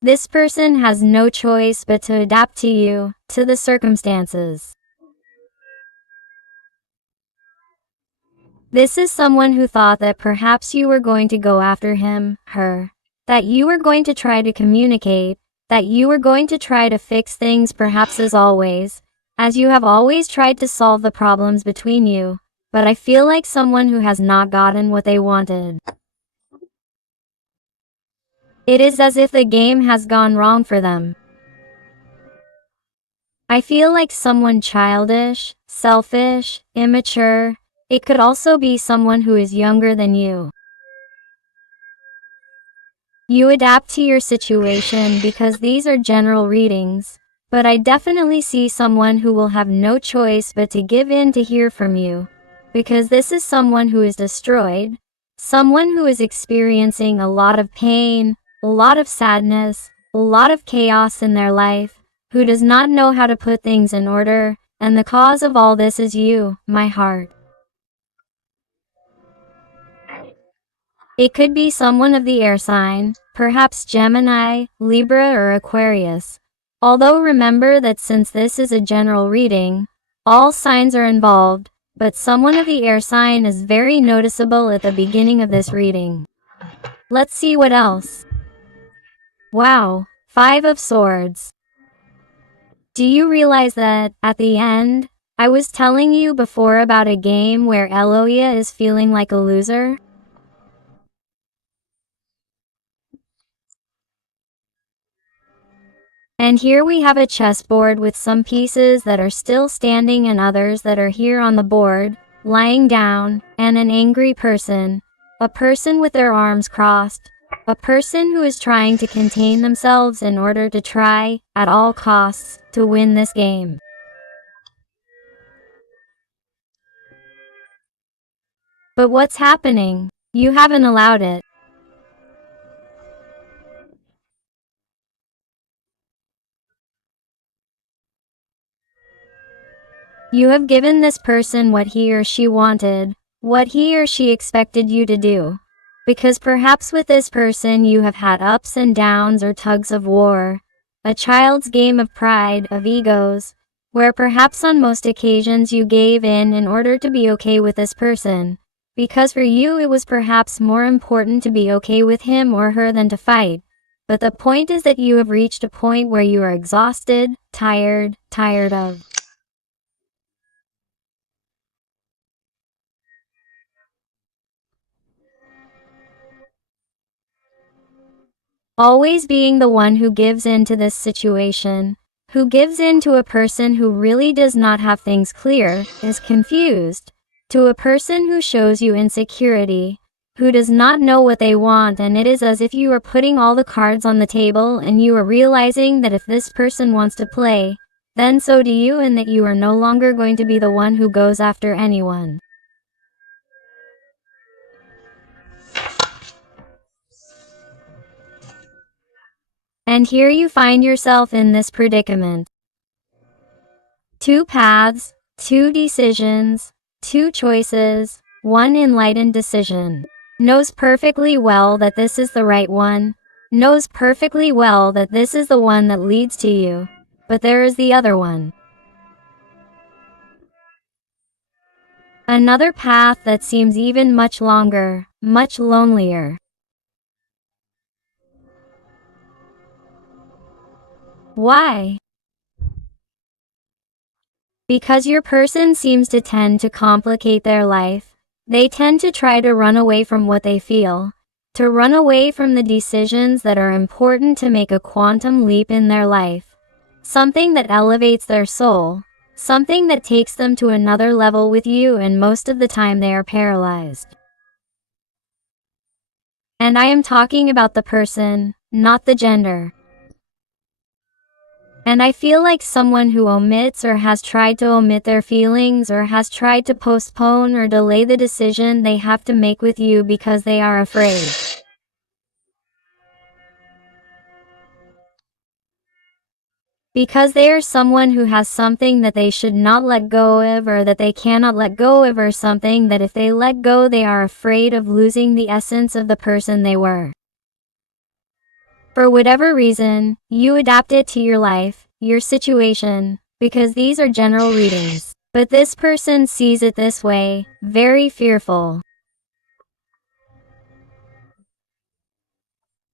This person has no choice but to adapt to you, to the circumstances. This is someone who thought that perhaps you were going to go after him, her, that you were going to try to communicate, that you were going to try to fix things perhaps as you have always tried to solve the problems between you, but I feel like someone who has not gotten what they wanted. It is as if the game has gone wrong for them. I feel like someone childish, selfish, immature. It could also be someone who is younger than you. You adapt to your situation because these are general readings, but I definitely see someone who will have no choice but to give in to hear from you, because this is someone who is destroyed, someone who is experiencing a lot of pain, a lot of sadness, a lot of chaos in their life, who does not know how to put things in order, and the cause of all this is you, my heart. It could be someone of the air sign, perhaps Gemini, Libra, or Aquarius. Although remember that since this is a general reading, all signs are involved, but someone of the air sign is very noticeable at the beginning of this reading. Let's see what else. Wow, 5 of Swords. Do you realize that, at the end, I was telling you before about a game where Eloia is feeling like a loser? And here we have a chessboard with some pieces that are still standing and others that are here on the board, lying down, and an angry person, a person with their arms crossed, a person who is trying to contain themselves in order to try, at all costs, to win this game. But what's happening? You haven't allowed it. You have given this person what he or she wanted, what he or she expected you to do. Because perhaps with this person you have had ups and downs or tugs of war, a child's game of pride, of egos, where perhaps on most occasions you gave in order to be okay with this person. Because for you it was perhaps more important to be okay with him or her than to fight. But the point is that you have reached a point where you are exhausted, tired of. Always being the one who gives in to this situation, who gives in to a person who really does not have things clear, is confused, to a person who shows you insecurity, who does not know what they want, and it is as if you are putting all the cards on the table and you are realizing that if this person wants to play, then so do you, and that you are no longer going to be the one who goes after anyone. And here you find yourself in this predicament. 2 paths, 2 decisions, 2 choices, 1 enlightened decision. Knows perfectly well that this is the right one, knows perfectly well that this is the one that leads to you, but there is the other one. Another path that seems even much longer, much lonelier. Why? Because your person seems to tend to complicate their life. They tend to try to run away from what they feel, to run away from the decisions that are important to make a quantum leap in their life. Something that elevates their soul, something that takes them to another level with you, and most of the time they are paralyzed. And I am talking about the person, not the gender. And I feel like someone who omits or has tried to omit their feelings or has tried to postpone or delay the decision they have to make with you because they are afraid. Because they are someone who has something that they should not let go of, or that they cannot let go of, or something that if they let go they are afraid of losing the essence of the person they were. For whatever reason, you adapt it to your life, your situation, because these are general readings. But this person sees it this way, very fearful.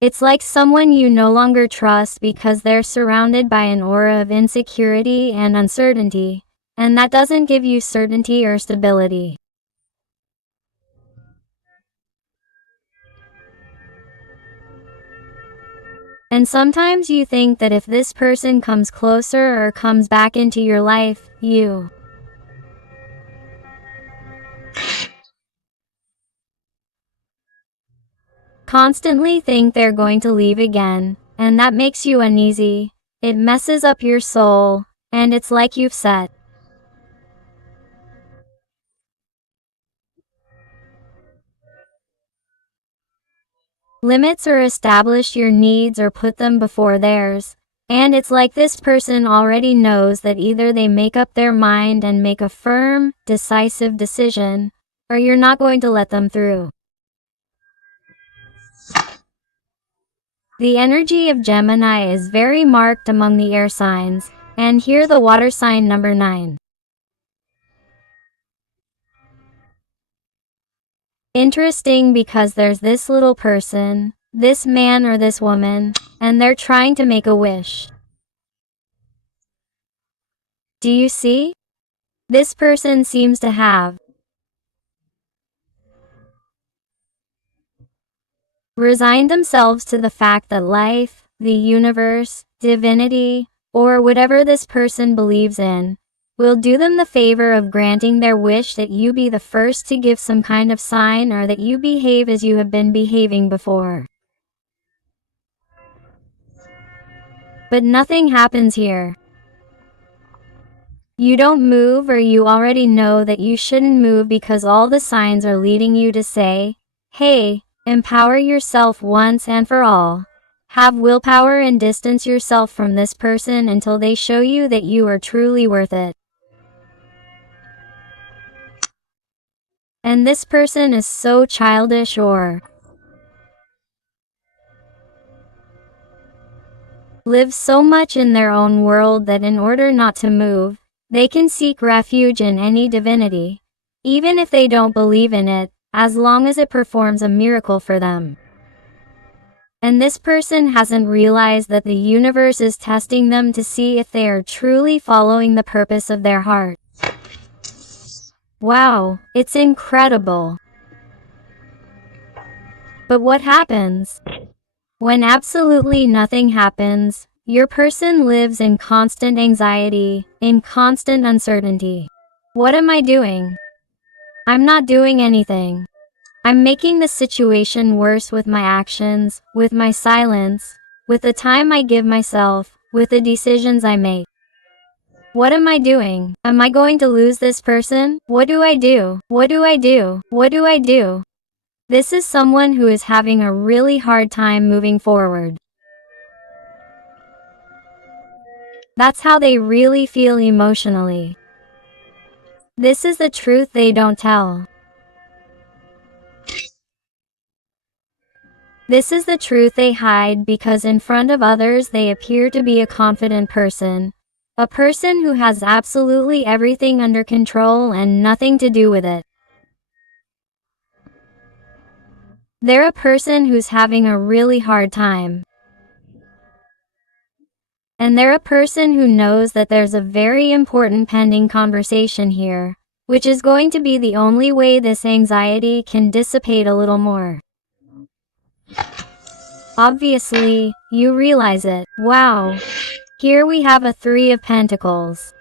It's like someone you no longer trust because they're surrounded by an aura of insecurity and uncertainty, and that doesn't give you certainty or stability. And sometimes you think that if this person comes closer or comes back into your life, you constantly think they're going to leave again, and that makes you uneasy. It messes up your soul, and it's like you've set limits or established your needs or put them before theirs. And it's like this person already knows that either they make up their mind and make a firm, decisive decision, or you're not going to let them through. The energy of Gemini is very marked among the air signs, and here the water sign number 9. Interesting because there's this little person, this man or this woman, and they're trying to make a wish. Do you see? This person seems to have resigned themselves to the fact that life, the universe, divinity, or whatever this person believes in, will do them the favor of granting their wish that you be the first to give some kind of sign or that you behave as you have been behaving before. But nothing happens here. You don't move, or you already know that you shouldn't move because all the signs are leading you to say, hey, empower yourself once and for all. Have willpower and distance yourself from this person until they show you that you are truly worth it. And this person is so childish or lives so much in their own world that in order not to move, they can seek refuge in any divinity, even if they don't believe in it, as long as it performs a miracle for them. And this person hasn't realized that the universe is testing them to see if they are truly following the purpose of their heart. Wow, it's incredible. But what happens? When absolutely nothing happens, your person lives in constant anxiety, in constant uncertainty. What am I doing? I'm not doing anything. I'm making the situation worse with my actions, with my silence, with the time I give myself, with the decisions I make. What am I doing? Am I going to lose this person? What do I do? What do I do? What do I do? This is someone who is having a really hard time moving forward. That's how they really feel emotionally. This is the truth they don't tell. This is the truth they hide because in front of others they appear to be a confident person. A person who has absolutely everything under control and nothing to do with it. They're a person who's having a really hard time. And they're a person who knows that there's a very important pending conversation here, which is going to be the only way this anxiety can dissipate a little more. Obviously, you realize it. Wow. Here we have a 3 of Pentacles.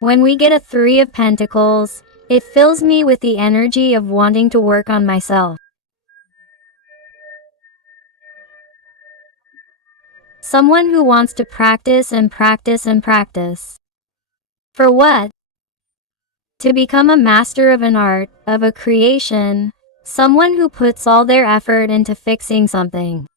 When we get a 3 of Pentacles, it fills me with the energy of wanting to work on myself. Someone who wants to practice and practice and practice. For what? To become a master of an art, of a creation, someone who puts all their effort into fixing something.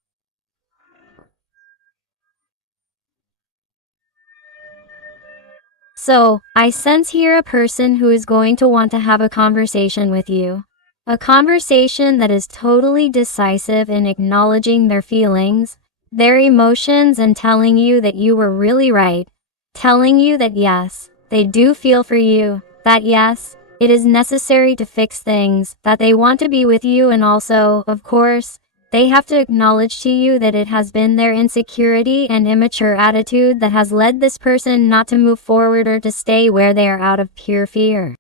So, I sense here a person who is going to want to have a conversation with you. A conversation that is totally decisive in acknowledging their feelings, their emotions, and telling you that you were really right. Telling you that yes, they do feel for you, that yes, it is necessary to fix things, that they want to be with you, and also, of course, they have to acknowledge to you that it has been their insecurity and immature attitude that has led this person not to move forward or to stay where they are out of pure fear.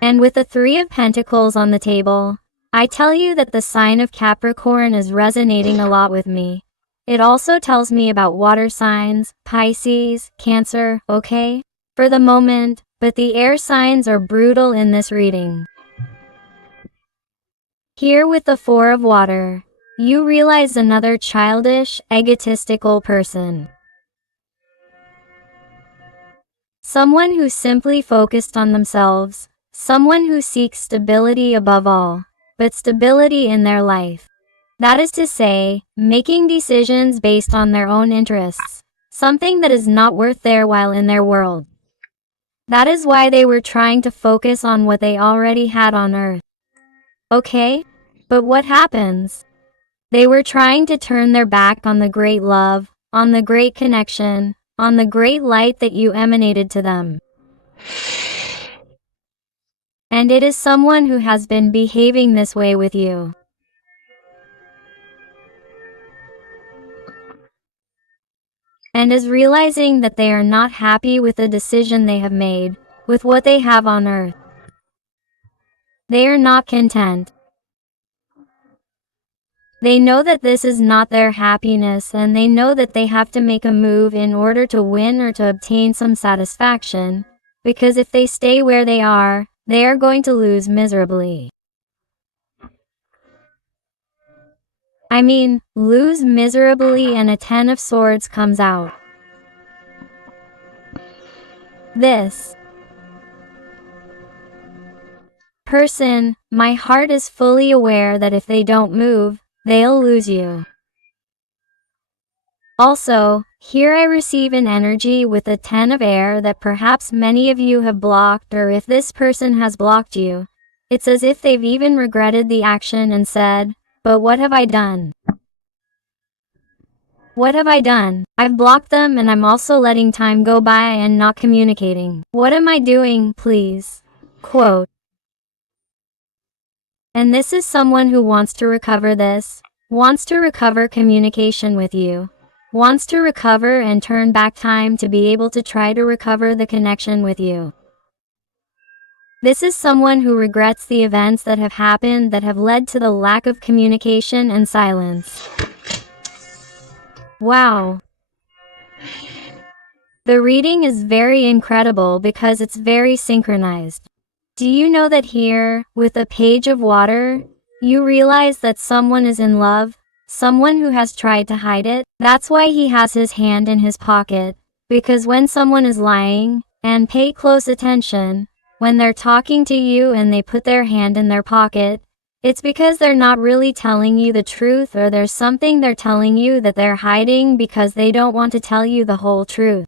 And with the Three of Pentacles on the table, I tell you that the sign of Capricorn is resonating a lot with me. It also tells me about water signs, Pisces, Cancer, okay? For the moment, but the air signs are brutal in this reading. Here with the Four of Water, you realize another childish, egotistical person. Someone who simply focused on themselves. Someone who seeks stability above all, but stability in their life. That is to say, making decisions based on their own interests, something that is not worth their while in their world. That is why they were trying to focus on what they already had on Earth. Okay? But what happens? They were trying to turn their back on the great love, on the great connection, on the great light that you emanated to them. And it is someone who has been behaving this way with you. And is realizing that they are not happy with the decision they have made, with what they have on Earth. They are not content. They know that this is not their happiness, and they know that they have to make a move in order to win or to obtain some satisfaction, because if they stay where they are going to lose miserably. I mean, lose miserably, and a Ten of Swords comes out. This person, my heart is fully aware that if they don't move, they'll lose you. Also, here I receive an energy with the Ten of Air that perhaps many of you have blocked, or if this person has blocked you, it's as if they've even regretted the action and said, but what have I done? What have I done? I've blocked them, and I'm also letting time go by and not communicating. What am I doing, please? Quote. And this is someone who wants to recover this, wants to recover communication with you, wants to recover and turn back time to be able to try to recover the connection with you. This is someone who regrets the events that have happened that have led to the lack of communication and silence. Wow. The reading is very incredible because it's very synchronized. Do you know that here, with a Page of Water, you realize that someone is in love? Someone who has tried to hide it? That's why he has his hand in his pocket. Because when someone is lying, and pay close attention, when they're talking to you and they put their hand in their pocket, it's because they're not really telling you the truth, or there's something they're telling you that they're hiding because they don't want to tell you the whole truth.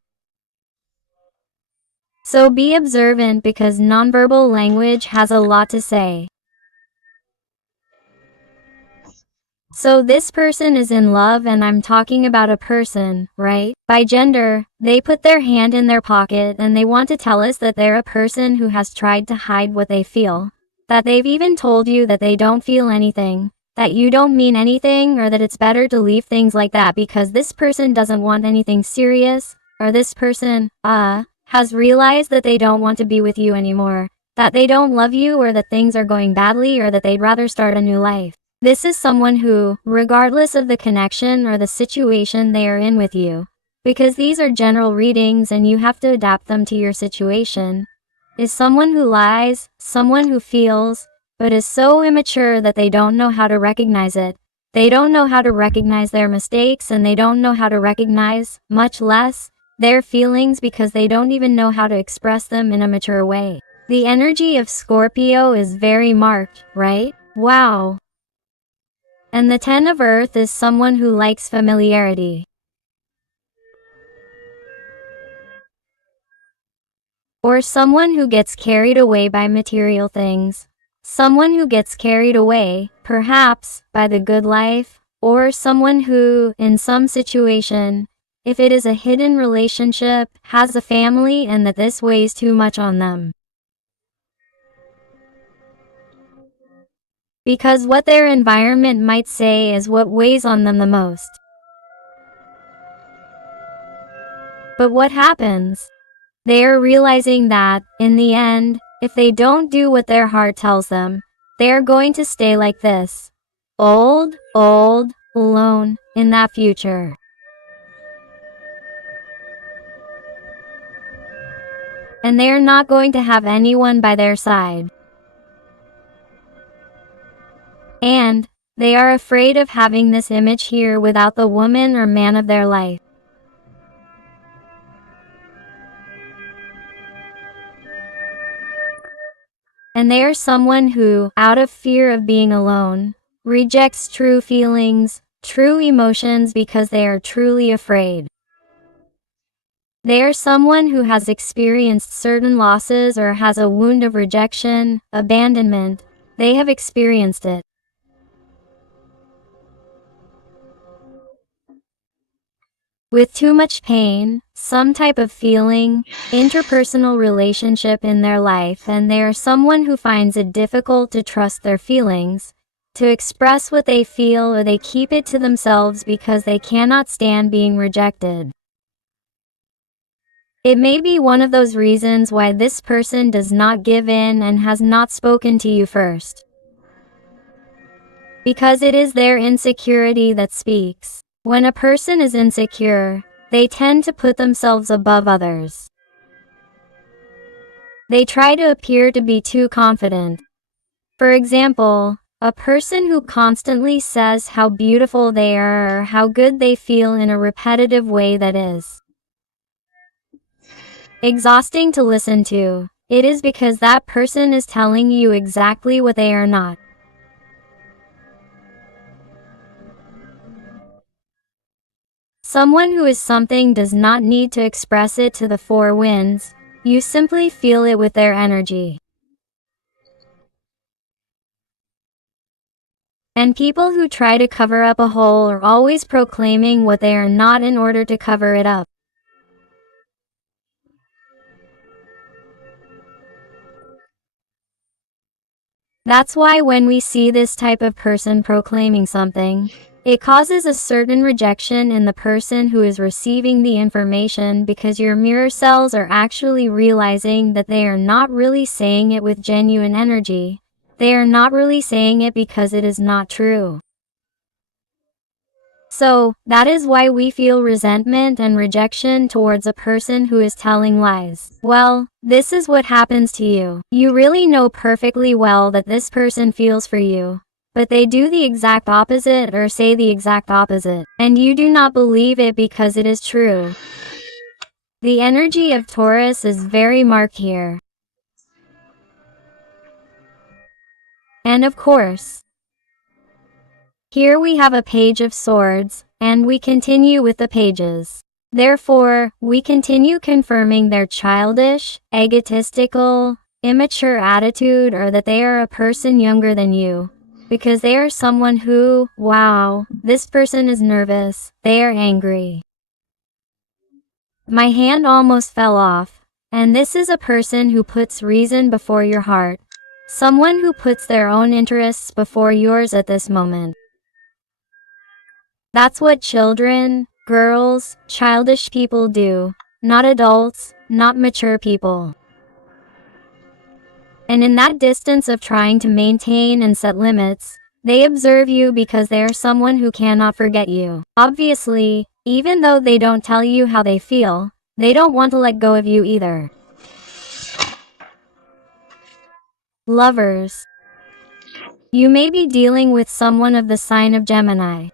So be observant, because nonverbal language has a lot to say. So this person is in love, and I'm talking about a person, right? By gender, they put their hand in their pocket and they want to tell us that they're a person who has tried to hide what they feel. That they've even told you that they don't feel anything, that you don't mean anything, or that it's better to leave things like that because this person doesn't want anything serious, or this person, has realized that they don't want to be with you anymore, that they don't love you, or that things are going badly, or that they'd rather start a new life. This is someone who, regardless of the connection or the situation they are in with you, because these are general readings and you have to adapt them to your situation, is someone who lies, someone who feels, but is so immature that they don't know how to recognize it. They don't know how to recognize their mistakes, and they don't know how to recognize, much less, their feelings, because they don't even know how to express them in a mature way. The energy of Scorpio is very marked, right? Wow. And the Ten of Earth is someone who likes familiarity. or someone who gets carried away by material things. Someone who gets carried away, perhaps, by the good life, or someone who, in some situation, if it is a hidden relationship, has a family and that this weighs too much on them. Because what their environment might say is what weighs on them the most. But what happens? They are realizing that, in the end, if they don't do what their heart tells them, they are going to stay like this. Old, alone, in that future. And they are not going to have anyone by their side. And they are afraid of having this image here without the woman or man of their life. And they are someone who, out of fear of being alone, rejects true feelings, true emotions because they are truly afraid. They are someone who has experienced certain losses or has a wound of rejection, abandonment. They have experienced it. With too much pain, some type of feeling, interpersonal relationship in their life, and they are someone who finds it difficult to trust their feelings, to express what they feel, or they keep it to themselves because they cannot stand being rejected. It may be one of those reasons why this person does not give in and has not spoken to you first. Because it is their insecurity that speaks. When a person is insecure, they tend to put themselves above others. They try to appear to be too confident. For example, a person who constantly says how beautiful they are or how good they feel in a repetitive way that is exhausting to listen to. It is because that person is telling you exactly what they are not. Someone who is something does not need to express it to the four winds. You simply feel it with their energy. And people who try to cover up a hole are always proclaiming what they are not in order to cover it up. That's why when we see this type of person proclaiming something, it causes a certain rejection in the person who is receiving the information, because your mirror cells are actually realizing that they are not really saying it with genuine energy. They are not really saying it because it is not true. So, that is why we feel resentment and rejection towards a person who is telling lies. Well, this is what happens to you. You really know perfectly well that this person feels for you, but they do the exact opposite or say the exact opposite, and you do not believe it because it is true. The energy of Taurus is very marked here. And of course, here we have a page of swords, and we continue with the pages. Therefore, we continue confirming their childish, egotistical, immature attitude, or that they are a person younger than you. Because they are someone who, wow, this person is nervous, they are angry. My hand almost fell off. And this is a person who puts reason before your heart. Someone who puts their own interests before yours at this moment. That's what children, girls, childish people do, not adults, not mature people. And in that distance of trying to maintain and set limits, they observe you because they are someone who cannot forget you. Obviously, even though they don't tell you how they feel, they don't want to let go of you either. Lovers. You may be dealing with someone of the sign of Gemini.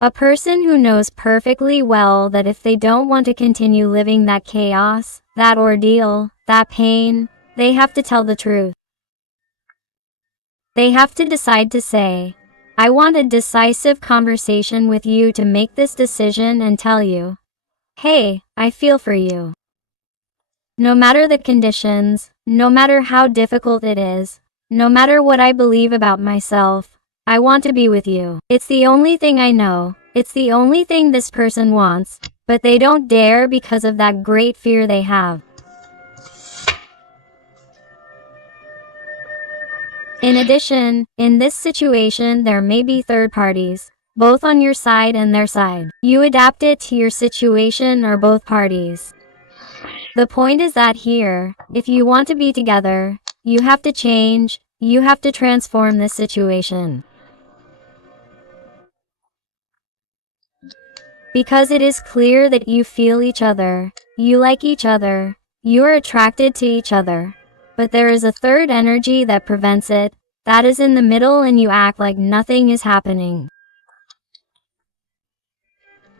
A person who knows perfectly well that if they don't want to continue living that chaos, that ordeal, that pain, they have to tell the truth. They have to decide to say, I want a decisive conversation with you to make this decision and tell you. Hey, I feel for you. No matter the conditions, no matter how difficult it is, no matter what I believe about myself, I want to be with you. It's the only thing I know. It's the only thing this person wants, but they don't dare because of that great fear they have. In addition, in this situation there may be third parties, both on your side and their side. You adapt it to your situation or both parties. The point is that here, if you want to be together, you have to change, you have to transform this situation. Because it is clear that you feel each other, you like each other, you are attracted to each other. But there is a third energy that prevents it, that is in the middle and you act like nothing is happening.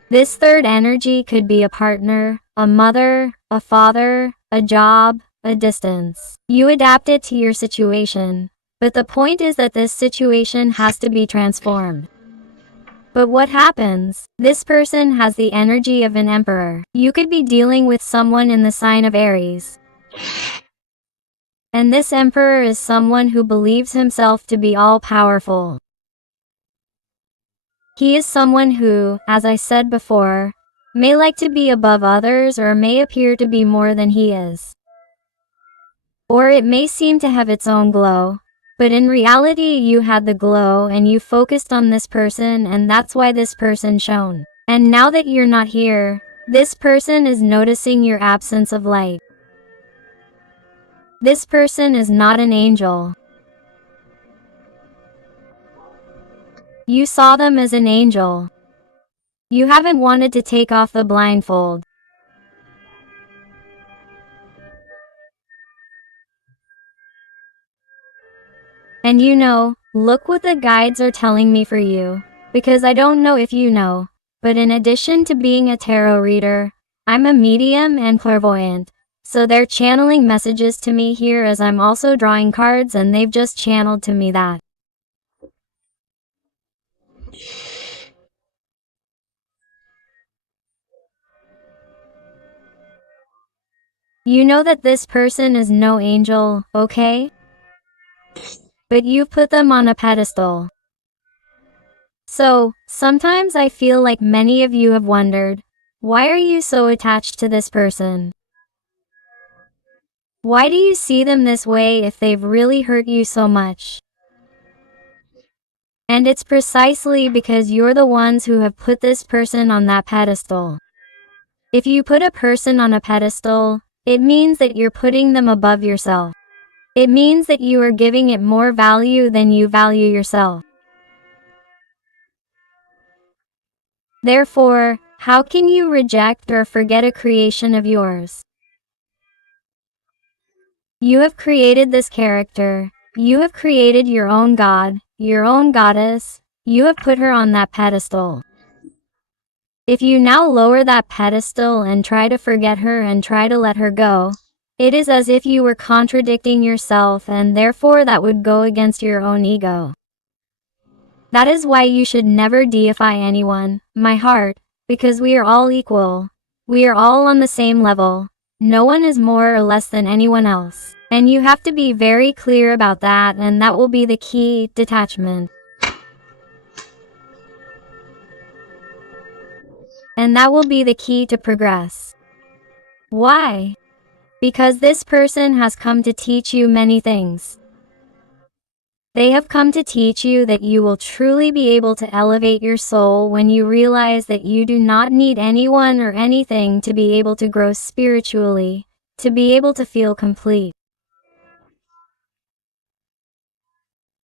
This third energy could be a partner, a mother, a father, a job, a distance. You adapt it to your situation, but the point is that this situation has to be transformed. But what happens? This person has the energy of an emperor. You could be dealing with someone in the sign of Aries. And this emperor is someone who believes himself to be all-powerful. He is someone who, as I said before, may like to be above others or may appear to be more than he is. Or it may seem to have its own glow, but in reality you had the glow and you focused on this person and that's why this person shone. And now that you're not here, this person is noticing your absence of light. This person is not an angel. You saw them as an angel. You haven't wanted to take off the blindfold. And you know, look what the guides are telling me for you, because I don't know if you know, but in addition to being a tarot reader, I'm a medium and clairvoyant. So they're channeling messages to me here as I'm also drawing cards and they've just channeled to me that. You know that this person is no angel, okay? But you put them on a pedestal. So, sometimes I feel like many of you have wondered, why are you so attached to this person? Why do you see them this way if they've really hurt you so much? And it's precisely because you're the ones who have put this person on that pedestal. If you put a person on a pedestal, it means that you're putting them above yourself. It means that you are giving it more value than you value yourself. Therefore, how can you reject or forget a creation of yours? You have created this character. You have created your own god, your own goddess. You have put her on that pedestal. If you now lower that pedestal and try to forget her and try to let her go, it is as if you were contradicting yourself and therefore that would go against your own ego. That is why you should never deify anyone, my heart, because we are all equal. We are all on the same level. No one is more or less than anyone else. And you have to be very clear about that, and that will be the key, detachment. And that will be the key to progress. Why? Because this person has come to teach you many things. They have come to teach you that you will truly be able to elevate your soul when you realize that you do not need anyone or anything to be able to grow spiritually, to be able to feel complete.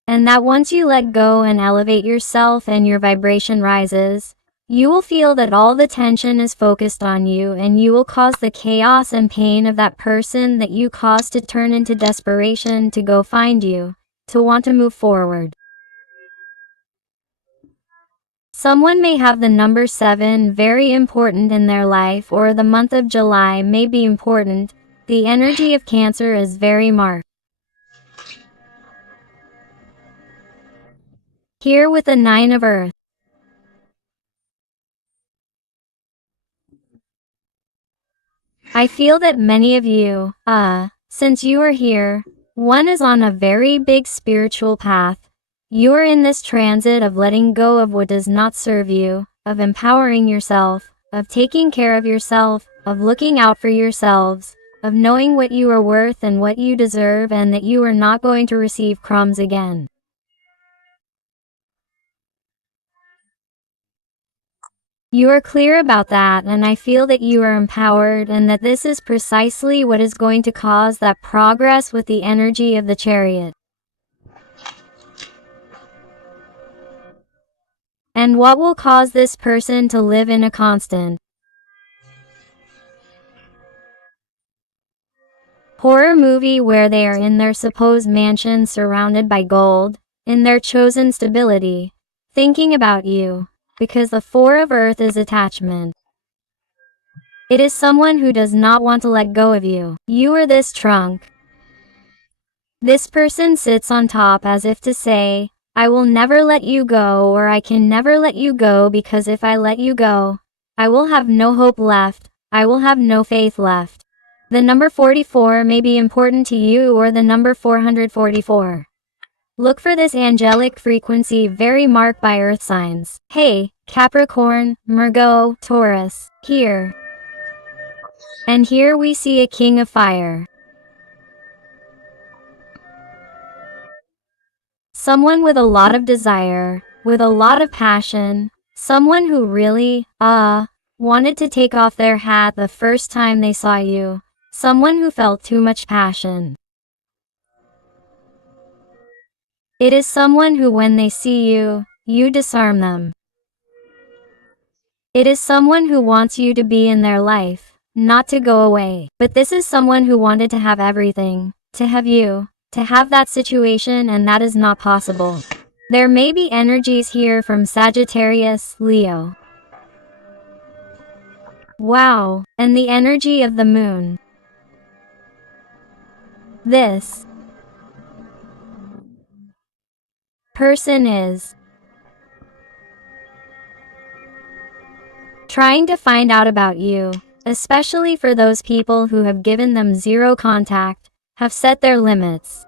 And that once you let go and elevate yourself and your vibration rises, you will feel that all the tension is focused on you and you will cause the chaos and pain of that person that you caused to turn into desperation to go find you, to want to move forward. Someone may have the number 7 very important in their life, or the month of July may be important. The energy of Cancer is very marked. Here with the 9 of Earth. I feel that many of you, since you are here, one is on a very big spiritual path. You are in this transit of letting go of what does not serve you, of empowering yourself, of taking care of yourself, of looking out for yourselves, of knowing what you are worth and what you deserve and that you are not going to receive crumbs again. You are clear about that, and I feel that you are empowered and that this is precisely what is going to cause that progress with the energy of the Chariot. And what will cause this person to live in a constant horror movie where they are in their supposed mansion surrounded by gold, in their chosen stability, thinking about you, because the Four of Earth is attachment. It is someone who does not want to let go of you. You are this trunk. This person sits on top as if to say, I will never let you go, or I can never let you go, because if I let you go, I will have no hope left, I will have no faith left. The number 44 may be important to you, or the number 444. Look for this angelic frequency very marked by earth signs. Hey, Capricorn, Virgo, Taurus, here. And here we see a king of fire. Someone with a lot of desire, with a lot of passion, someone who really, wanted to take off their hat the first time they saw you, someone who felt too much passion. It is someone who, when they see you, you disarm them. It is someone who wants you to be in their life, not to go away. But this is someone who wanted to have everything, to have you, to have that situation, and that is not possible. There may be energies here from Sagittarius, Leo. Wow, and the energy of the moon. This person is trying to find out about you, especially for those people who have given them zero contact, have set their limits.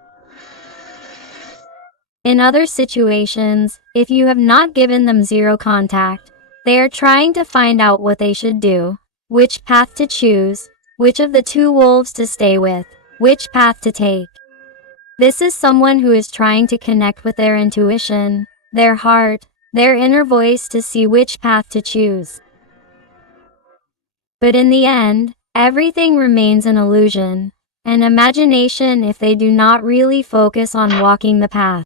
In other situations, if you have not given them zero contact, they are trying to find out what they should do, which path to choose, which of the two wolves to stay with, which path to take. This is someone who is trying to connect with their intuition, their heart, their inner voice to see which path to choose. But in the end, everything remains an illusion, an imagination if they do not really focus on walking the path.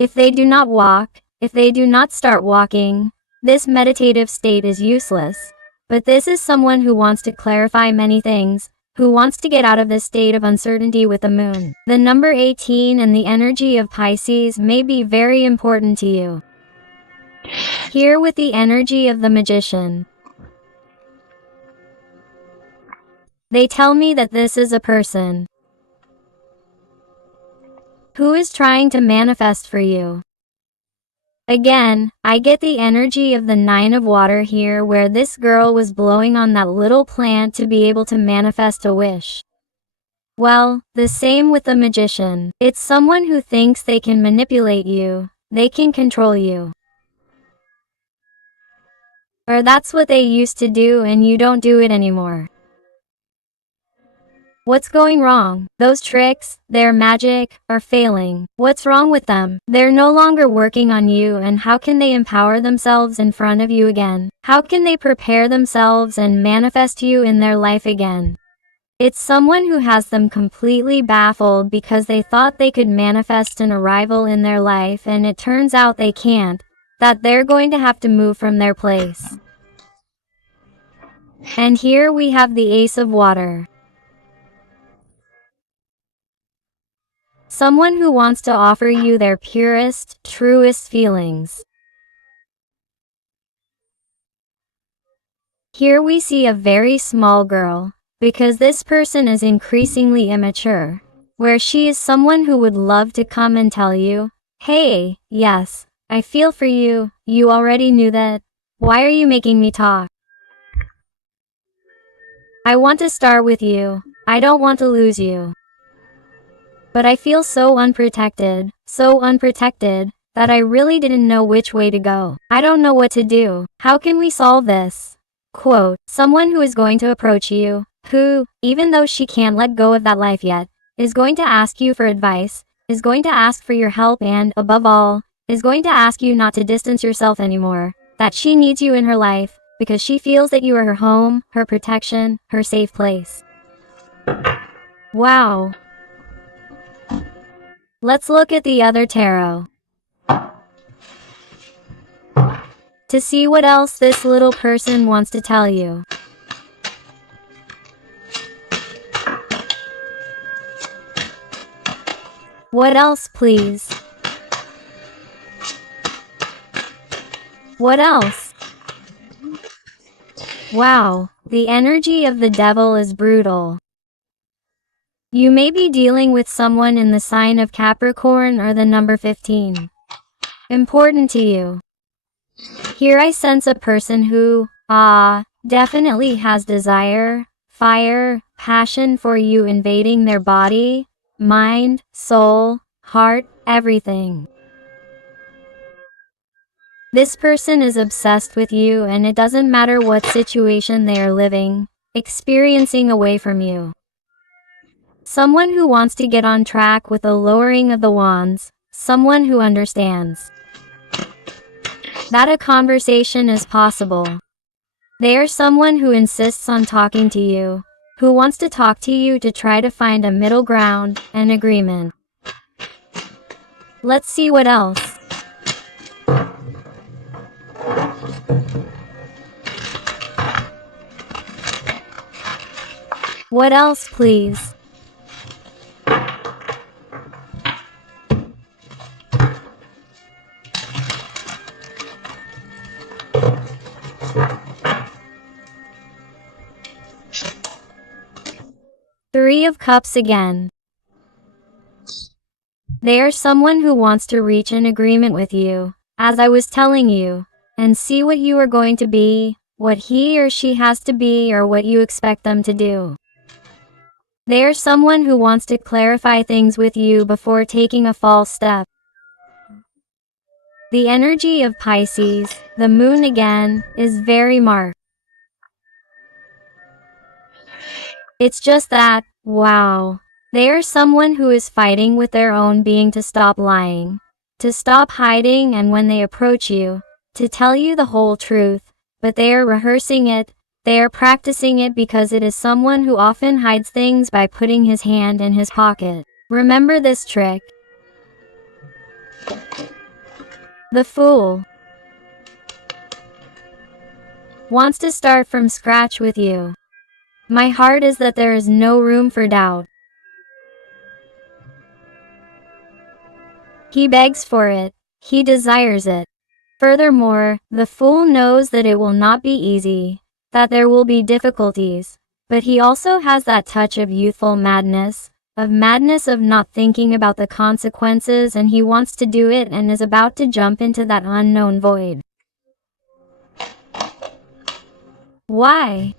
If they do not walk, if they do not start walking, this meditative state is useless. But this is someone who wants to clarify many things, who wants to get out of this state of uncertainty with the moon. The number 18 and the energy of Pisces may be very important to you. Here with the energy of the Magician. They tell me that this is a person who is trying to manifest for you. Again, I get the energy of the Nine of Water here, where this girl was blowing on that little plant to be able to manifest a wish. Well, the same with the Magician. It's someone who thinks they can manipulate you, they can control you. Or that's what they used to do, and you don't do it anymore. What's going wrong? Those tricks, their magic, are failing. What's wrong with them? They're no longer working on you, and how can they empower themselves in front of you again? How can they prepare themselves and manifest you in their life again? It's someone who has them completely baffled because they thought they could manifest an arrival in their life, and it turns out they can't, that they're going to have to move from their place. And here we have the Ace of Water. Someone who wants to offer you their purest, truest feelings. Here we see a very small girl, because this person is increasingly immature, where she is someone who would love to come and tell you, hey, yes, I feel for you, you already knew that, why are you making me talk? I want to start with you. I don't want to lose you. But I feel so unprotected, that I really didn't know which way to go. I don't know what to do. How can we solve this? Quote, someone who is going to approach you, who, even though she can't let go of that life yet, is going to ask you for advice, is going to ask for your help and, above all, is going to ask you not to distance yourself anymore, that she needs you in her life, because she feels that you are her home, her protection, her safe place. Wow. Let's look at the other tarot. To see what else this little person wants to tell you. What else, please? What else? Wow, the energy of the devil is brutal. You may be dealing with someone in the sign of Capricorn or the number 15. Important to you. Here I sense a person who, definitely has desire, fire, passion for you invading their body, mind, soul, heart, everything. This person is obsessed with you and it doesn't matter what situation they are living, experiencing away from you. Someone who wants to get on track with a lowering of the wands, someone who understands that a conversation is possible. They are someone who insists on talking to you, who wants to talk to you to try to find a middle ground, an agreement. Let's see what else. What else, please? Three of Cups again. They are someone who wants to reach an agreement with you, as I was telling you, and see what you are going to be, what he or she has to be, or what you expect them to do. They are someone who wants to clarify things with you before taking a false step. The energy of Pisces, the moon again, is very marked. It's just that, wow. They are someone who is fighting with their own being to stop lying, to stop hiding, and when they approach you, to tell you the whole truth, but they are rehearsing it, they are practicing it because it is someone who often hides things by putting his hand in his pocket. Remember this trick. The Fool wants to start from scratch with you. My heart is that there is no room for doubt. He begs for it. He desires it. Furthermore, the Fool knows that it will not be easy, that there will be difficulties, but he also has that touch of youthful madness, of not thinking about the consequences, and he wants to do it and is about to jump into that unknown void. Why?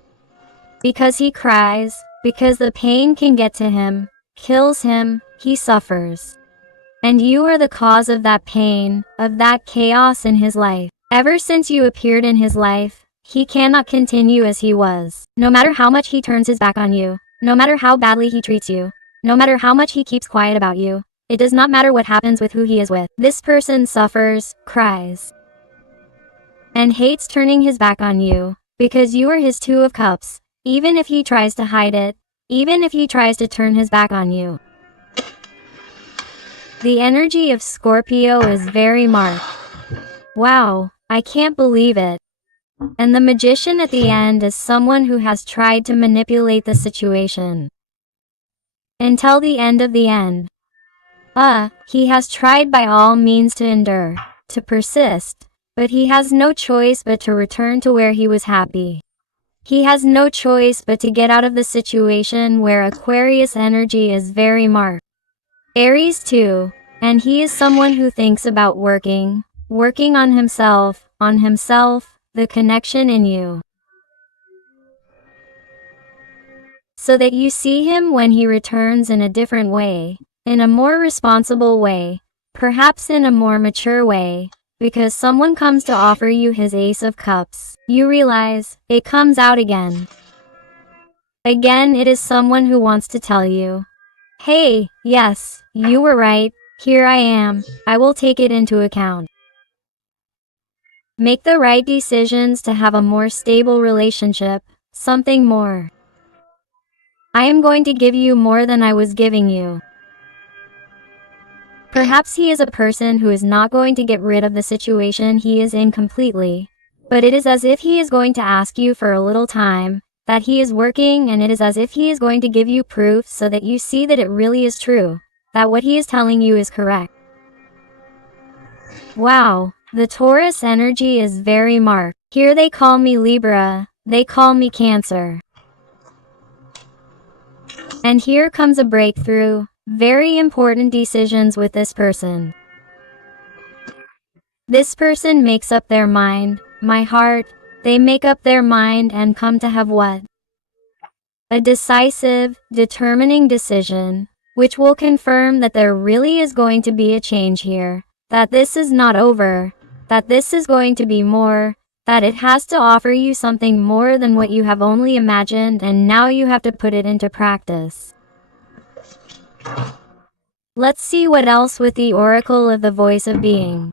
Because he cries, because the pain can get to him, kills him, he suffers. And you are the cause of that pain, of that chaos in his life. Ever since you appeared in his life, he cannot continue as he was. No matter how much he turns his back on you, no matter how badly he treats you, no matter how much he keeps quiet about you, it does not matter what happens with who he is with. This person suffers, cries, and hates turning his back on you, because you are his Two of Cups. Even if he tries to hide it, even if he tries to turn his back on you. The energy of Scorpio is very marked. Wow, I can't believe it. And the Magician at the end is someone who has tried to manipulate the situation. Until the end of the end. He has tried by all means to endure, to persist, but he has no choice but to return to where he was happy. He has no choice but to get out of the situation where Aquarius energy is very marked. Aries too, and he is someone who thinks about working on himself, the connection in you. so that you see him when he returns in a different way, in a more responsible way, perhaps in a more mature way, because someone comes to offer you his Ace of Cups. You realize, it comes out again. Again, it is someone who wants to tell you, hey, yes, you were right, here I am, I will take it into account. Make the right decisions to have a more stable relationship, something more. I am going to give you more than I was giving you. Perhaps he is a person who is not going to get rid of the situation he is in completely, but it is as if he is going to ask you for a little time, that he is working, and it is as if he is going to give you proof so that you see that it really is true, that what he is telling you is correct. Wow, the Taurus energy is very marked. Here they call me Libra, they call me Cancer. And here comes a breakthrough, very important decisions with this person. This person makes up their mind, my heart, they make up their mind and come to have what? A decisive, determining decision, which will confirm that there really is going to be a change here, that this is not over, that this is going to be more, that it has to offer you something more than what you have only imagined, and now you have to put it into practice. Let's see what else with the Oracle of the Voice of Being.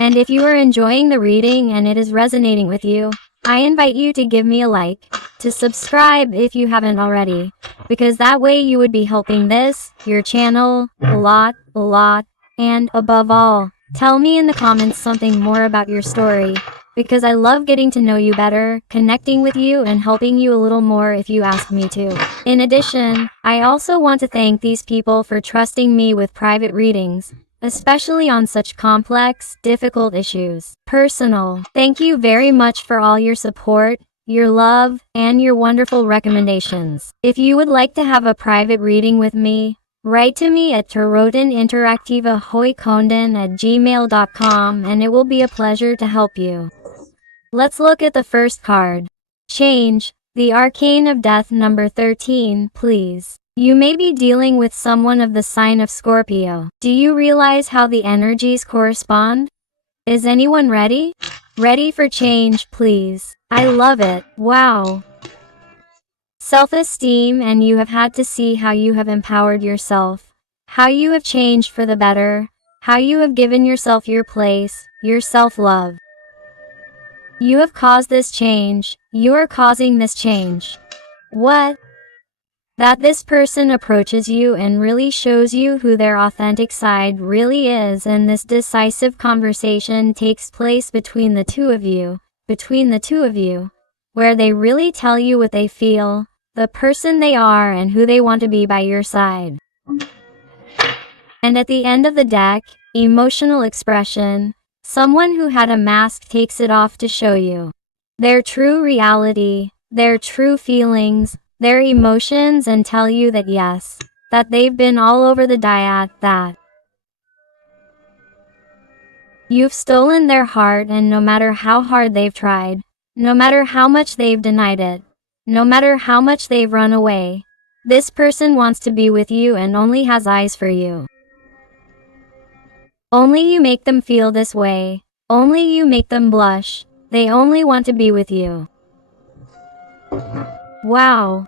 And if you are enjoying the reading and it is resonating with you, I invite you to give me a like, to subscribe if you haven't already, because that way you would be helping this, your channel, a lot, and above all, tell me in the comments something more about your story, because I love getting to know you better, connecting with you and helping you a little more if you ask me to. In addition, I also want to thank these people for trusting me with private readings, especially on such complex, difficult issues. Personal. Thank you very much for all your support, your love, and your wonderful recommendations. If you would like to have a private reading with me, write to me at tarotinteraktivahoikonden@gmail.com and it will be a pleasure to help you. Let's look at the first card. Change, the Arcane of Death number 13, please. You may be dealing with someone of the sign of Scorpio. Do you realize how the energies correspond? Is anyone ready? Ready for change, please. I love it. Wow. Self-esteem, and you have had to see how you have empowered yourself, how you have changed for the better, how you have given yourself your place, your self-love. You have caused this change. You are causing this change. What? That this person approaches you and really shows you who their authentic side really is, and this decisive conversation takes place between the two of you, where they really tell you what they feel, the person they are and who they want to be by your side. And at the end of the deck, emotional expression, someone who had a mask takes it off to show you their true reality, their true feelings, their emotions, and tell you that yes, that they've been all over the diet, that you've stolen their heart, and no matter how hard they've tried, no matter how much they've denied it, no matter how much they've run away, this person wants to be with you and only has eyes for you. Only you make them feel this way, only you make them blush, they only want to be with you. Wow.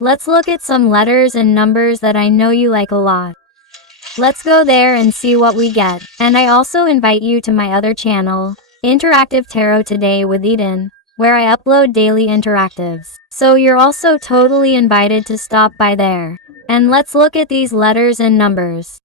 Let's look at some letters and numbers that I know you like a lot. Let's go there and see what we get. And I also invite you to my other channel, Interactive Tarot Today with Eden, where I upload daily interactives. So you're also totally invited to stop by there. And let's look at these letters and numbers.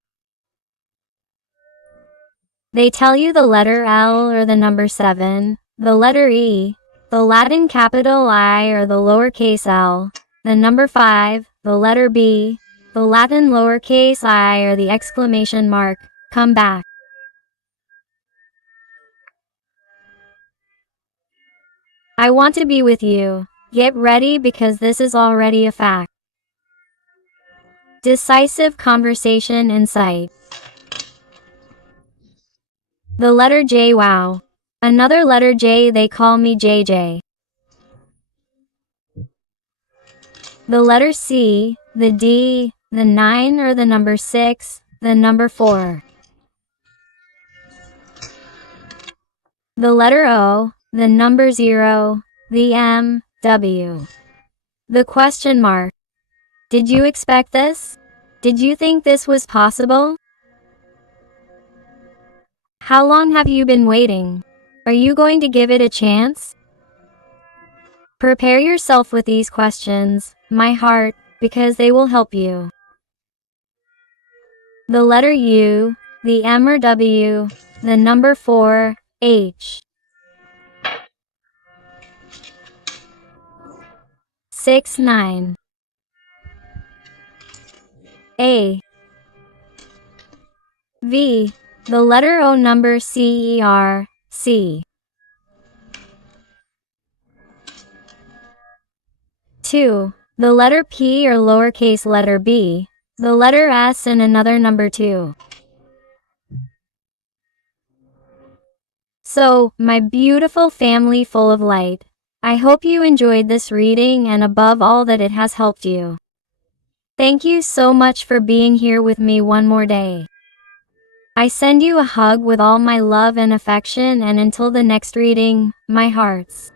They tell you the letter L or the number 7, the letter E, the Latin capital I or the lowercase l, the number 5, the letter B, the Latin lowercase I or the exclamation mark, come back. I want to be with you. Get ready because this is already a fact. Decisive conversation insight. The letter J, wow. Another letter J, they call me JJ. The letter C, the D, the 9 or the number 6, the number 4. The letter O, the number 0, the M, W. The question mark. Did you expect this? Did you think this was possible? How long have you been waiting? Are you going to give it a chance? Prepare yourself with these questions, my heart, because they will help you. The letter U, the M or W, the number 4, H. 6, 9. A. V. The letter O, number CER, C. 2. The letter P or lowercase letter b, the letter S and another number 2. So, my beautiful family full of light, I hope you enjoyed this reading and above all that it has helped you. Thank you so much for being here with me one more day. I send you a hug with all my love and affection, and until the next reading, my hearts.